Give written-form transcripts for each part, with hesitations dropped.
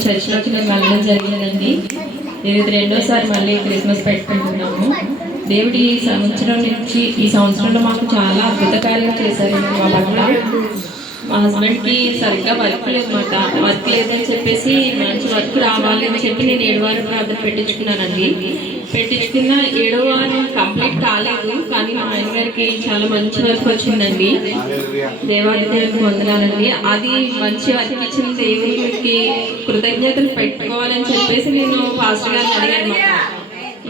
చర్చిలోకి మేము వెళ్ళడం జరిగిందండి. ఇది రెండోసారి మళ్ళీ క్రిస్మస్ పెట్టుకుంటున్నాము. దేవుడు ఈ సంవత్సరం నుంచి ఈ సంవత్సరంలో మాకు చాలా అద్భుత కార్యాలు చేశారండి. మా పట్ల మా హస్బెండ్కి సరిగ్గా వర్క్ లేదన్నమాట. వర్క్ లేదని చెప్పేసి మంచి వర్క్ రావాలి అని చెప్పి నేను 7 వారం ప్రార్థన పెట్టించుకున్నానండి. పెట్టించుకున్న 7వ వారం కంప్లీట్ కాలేదు, కానీ మా ఆయన గారికి చాలా మంచి వర్క్ వచ్చిందండి. దేవుడికి వందనాలండి. అది మంచి వర్క్ ఇచ్చిన దేవుడికి కృతజ్ఞతలు పెట్టుకోవాలని చెప్పేసి నేను పాస్టర్ గారిని అడిగాను.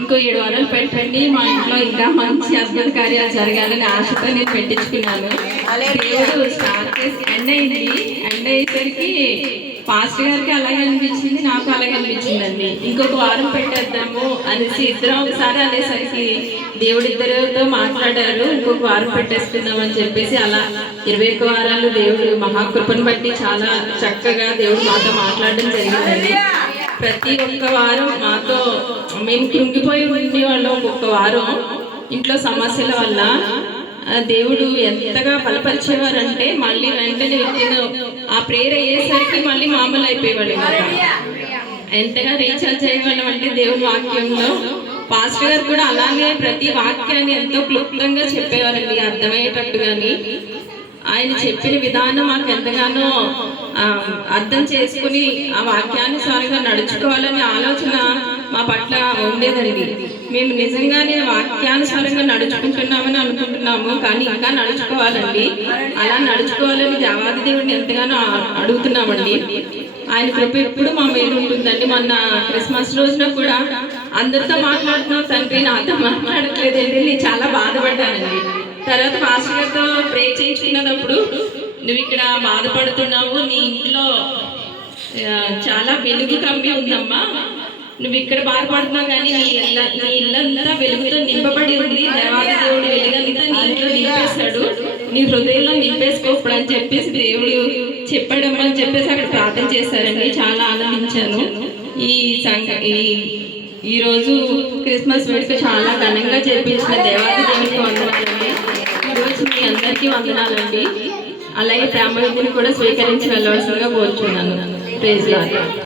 ఇంకో 7 వారాలు పెట్టండి, మా ఇంట్లో ఇంకా మంచి అద్భుత కార్యాలు జరగాలని ఆశతో నేను పెట్టించుకున్నాను. దేవుడు స్టార్ట్ చేసి ఎండ్ అయ్యేసరికి పాస్టర్ గారికి అలాగే అనిపించింది, నాకు అలాగే అనిపించిందండి. ఇంకొక వారం పెట్టేద్దాము అనేసి ఇద్దరం ఒకసారి అనేసరికి దేవుడు ఇద్దరితో మాట్లాడారు. ఇంకొక వారం పెట్టేస్తున్నాం అని చెప్పేసి అలా 21 వారాలు దేవుడు మహాకృపను బట్టి చాలా చక్కగా దేవుడు మాతో మాట్లాడడం జరిగిందండి. ప్రతి ఒక్క వారం మాతో మేము కృంగిపోయి ఉండేవాళ్ళం. ఒక్కొక్క వారం ఇంట్లో సమస్యల వల్ల దేవుడు ఎంతగా బలపరిచేవారంటే మళ్ళీ వెంటనే ఆ ప్రేయర్ అయ్యేసరికి మళ్ళీ మామూలు అయిపోయేవాళ్ళు. ఎంతగా రీఛార్జ్ అయ్యేవాళ్ళం అంటే దేవుడి వాక్యంలో. పాస్టర్ గారు కూడా అలాగే ప్రతి వాక్యాన్ని ఎంతో క్లుప్తంగా చెప్పేవారండి, అర్థమయ్యేటట్టుగాని. ఆయన చెప్పిన విధానం మాకు ఎంతగానో అర్థం చేసుకుని ఆ వాక్యానుసారంగా నడుచుకోవాలనే ఆలోచన మా పట్ల ఉండేదండి. మేము నిజంగానే వాక్యానుసారంగా నడుచుకుంటున్నామని అనుకుంటున్నాము, కానీ ఇంకా నడుచుకోవాలండి. అలా నడుచుకోవాలని దేవాది దేవుడిని ఎంతగానో అడుగుతున్నామండి. ఆయన కృప ఎప్పుడు మా మీద ఉంటుందండి. మొన్న క్రిస్మస్ రోజున కూడా అందరితో మాట్లాడుతున్నాం, తండ్రి నాతో మాట్లాడట్లేదండి, నేను చాలా బాధపడ్డానండి. తర్వాత పాస్టర్ గారితో ప్రే చేయించుకున్నప్పుడు, నువ్వు ఇక్కడ బాధపడుతున్నావు, నీ ఇంట్లో చాలా వెలుగు కమ్మి ఉందమ్మా, నువ్వు ఇక్కడ బాధపడుతున్నావు కానీ నీ ఇల్లంతా వెలుగుతో నింపబడి ఉంది, దేవాది దేవుడు వెలుగంతా నీ ఇంట్లో నింపేశాడు, నీ హృదయంలో నింపేసుకోప్పుడు అని చెప్పేసి దేవుడు చెప్పాడమ్మా అని చెప్పేసి అక్కడ ప్రార్థన చేశారండి. చాలా ఆనందించాను. ఈరోజు క్రిస్మస్ వేడుక చాలా ఘనంగా జరిపించిన దేవాది దేవునికి వందనాలండి. ఈరోజు మీ అందరికీ వందనాలండి. అలాగే ప్రేమ విధిని కూడా స్వీకరించి వెళ్ళవలసిందిగా కోరుచున్నాను. Praise lord.